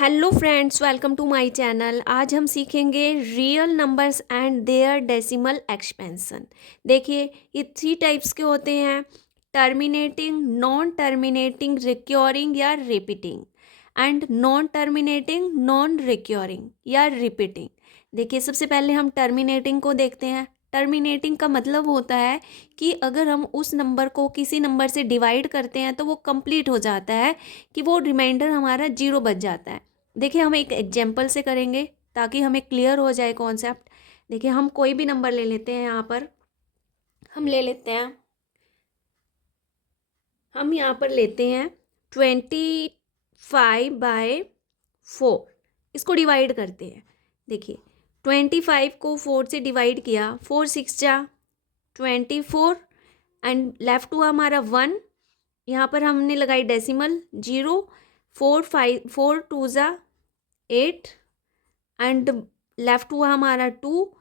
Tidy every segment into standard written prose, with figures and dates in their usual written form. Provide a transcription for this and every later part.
Hello friends, welcome to my channel. आज हम सीखेंगे real numbers and their decimal expansion. देखिए, ये 3 टाइप्स के होते हैं: टर्मिनेटिंग, नॉन टर्मिनेटिंग, रिक्योरिंग या repeating, and non terminating, non recurring या रिपीटिंग। देखिए, सबसे पहले हम टर्मिनेटिंग को देखते हैं। टर्मिनेटिंग का मतलब होता है कि अगर हम उस नंबर को किसी नंबर से डिवाइड करते हैं तो वो कंप्लीट हो जाता है, कि वो रिमाइंडर हमारा 0 बच जाता है। देखिए, हम एक एग्जाम्पल से करेंगे ताकि हमें क्लियर हो जाए कॉन्सेप्ट। देखिए, हम कोई भी नंबर ले लेते हैं। हम ले लेते हैं हम यहाँ पर लेते हैं 25/4। इसको डिवाइड करते हैं। देखिए, 25 को 4 से डिवाइड किया, 4 6 जा 24, एंड लेफ्ट हुआ हमारा 1। यहाँ पर हमने लगाई डेसिमल 0। 4 2 जा 8, एंड लेफ्ट हुआ हमारा 2।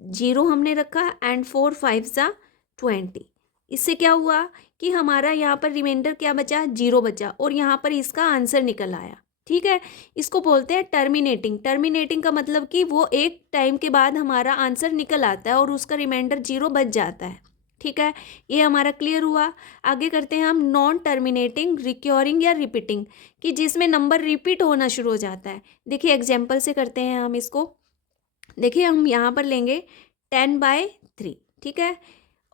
0 हमने रखा, एंड 4 5 सा 20। इससे क्या हुआ कि हमारा यहाँ पर रिमाइंडर क्या बचा, 0 बचा, और यहाँ पर इसका आंसर निकल आया। ठीक है, इसको बोलते हैं टर्मिनेटिंग। टर्मिनेटिंग का मतलब कि वो एक टाइम के बाद हमारा आंसर निकल आता है और उसका रिमाइंडर 0 बच जाता है। ठीक है, ये हमारा क्लियर हुआ। आगे करते हैं हम नॉन टर्मिनेटिंग, रिक्योरिंग या रिपीटिंग, कि जिसमें नंबर रिपीट होना शुरू हो जाता है। देखिए, एग्जाम्पल से करते हैं हम इसको। देखिए, हम यहाँ पर लेंगे 10/3। ठीक है,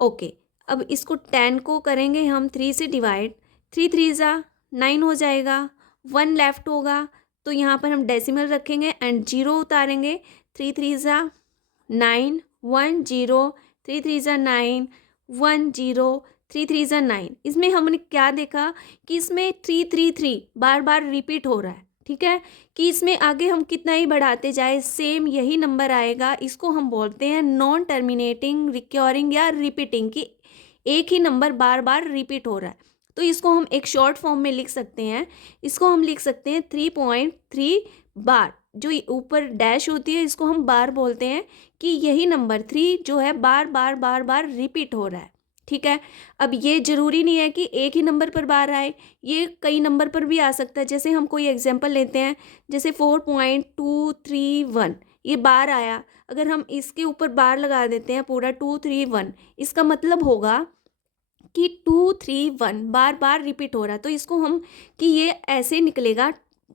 ओके। अब इसको 10 को करेंगे हम 3 से डिवाइड। 3 3 ज़ा 9 हो जाएगा। 1 लेफ्ट होगा, तो यहाँ पर हम डेसिमल रखेंगे एंड 0 उतारेंगे। 3 3 ज़ा 9, 1 0, 3 3 ज़ा 9, 1 0, 3 3 ज़ा 9। इसमें हमने क्या देखा कि इसमें 3 3 3 बार बार रिपीट हो रहा है। ठीक है, कि इसमें आगे हम कितना ही बढ़ाते जाए सेम यही नंबर आएगा। इसको हम बोलते हैं नॉन टर्मिनेटिंग, रिक्योरिंग या रिपीटिंग, कि एक ही नंबर बार बार रिपीट हो रहा है। तो इसको हम एक शॉर्ट फॉर्म में लिख सकते हैं। इसको हम लिख सकते हैं 3.3 बार। जो ऊपर डैश होती है इसको हम बार बोलते हैं, कि यही नंबर 3 जो है बार बार बार बार रिपीट हो रहा है। ठीक है, अब ये जरूरी नहीं है कि एक ही नंबर पर बार आए, ये कई नंबर पर भी आ सकता है। जैसे हम कोई एग्जांपल लेते हैं, जैसे 4.231, ये बार आया। अगर हम इसके ऊपर बार लगा देते हैं पूरा 231, इसका मतलब होगा कि 231 बार बार रिपीट हो रहा है। तो इसको हम, कि ये ऐसे निकलेगा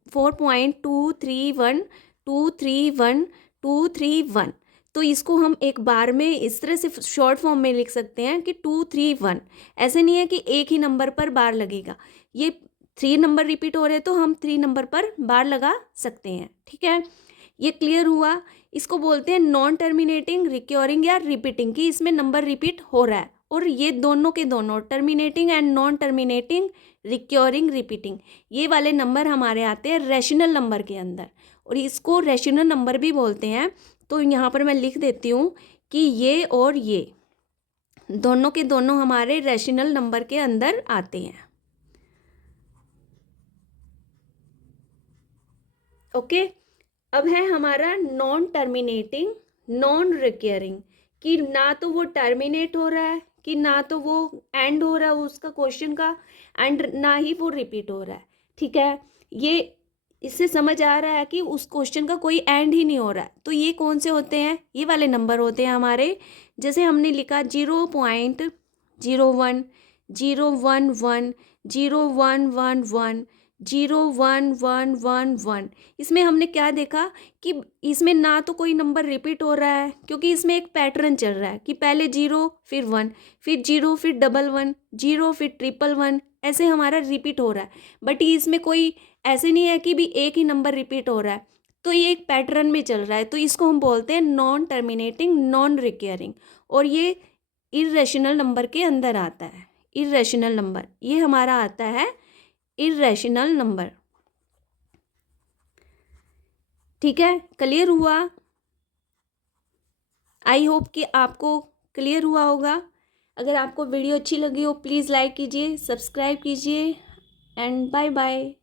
4.231 तो इसको हम एक बार में इस तरह से शॉर्ट फॉर्म में लिख सकते हैं कि 231। ऐसे नहीं है कि एक ही नंबर पर बार लगेगा। ये 3 नंबर रिपीट हो रहे हैं तो हम 3 नंबर पर बार लगा सकते हैं। ठीक है, ये क्लियर हुआ। इसको बोलते हैं नॉन टर्मिनेटिंग, रिक्योरिंग या रिपीटिंग, कि इसमें नंबर रिपीट हो रहा है। और ये दोनों के दोनों, terminating and non terminating, recurring, repeating, ये वाले नंबर हमारे आते हैं रैशनल नंबर के अंदर, और इसको रैशनल नंबर भी बोलते हैं। तो यहाँ पर मैं लिख देती हूँ कि ये और ये दोनों के दोनों हमारे रैशनल नंबर के अंदर आते हैं। ओके, अब है हमारा नॉन टर्मिनेटिंग, नॉन रिकरिंग, कि ना तो वो टर्मिनेट हो रहा है, कि ना तो वो एंड हो रहा है उसका क्वेश्चन का, एंड ना ही वो रिपीट हो रहा है। ठीक है, ये इससे समझ आ रहा है कि उस क्वेश्चन का कोई एंड ही नहीं हो रहा है। तो ये कौन से होते हैं, ये वाले नंबर होते हैं हमारे। जैसे हमने लिखा 0.01, 011, 0111, 01111। इसमें हमने क्या देखा कि इसमें ना तो कोई नंबर रिपीट हो रहा है, क्योंकि इसमें एक पैटर्न चल रहा है कि पहले 0 फिर 1 फिर 0 फिर 11 0 फिर 111, ऐसे हमारा रिपीट हो रहा है। बट इसमें कोई ऐसे नहीं है कि भी एक ही नंबर रिपीट हो रहा है। तो ये एक पैटर्न में चल रहा है, तो इसको हम बोलते हैं नॉन टर्मिनेटिंग, नॉन रिकरिंग, और ये इर्रेशनल नंबर के अंदर आता है। इर्रेशनल नंबर ये हमारा आता है, इर्रेशनल नंबर। ठीक है, क्लियर हुआ? आई होप कि आपको क्लियर हुआ होगा। अगर आपको वीडियो अच्छी लगी हो प्लीज़ लाइक कीजिए, सब्सक्राइब कीजिए, एंड बाय बाय।